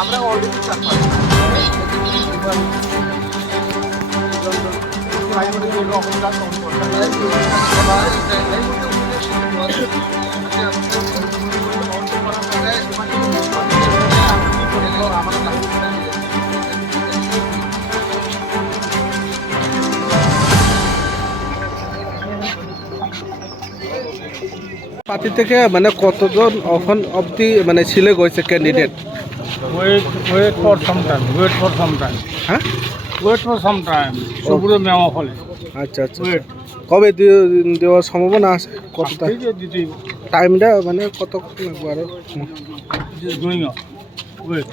আমরা already party থেকে মানে কতজন এখন অবধি মানে সিলেক্ট হয়েছে candidate? Wait for some time. হ্যাঁ, Wait for some time. সবুরে মেওয়া ফলে। আচ্ছা আচ্ছা। Wait. কবে দেওয়ার সম্ভাবনা আছে? কতটা ঠিক আছে দিদি। টাইমটা মানে কত লাগবে আরো? Just going on. Wait.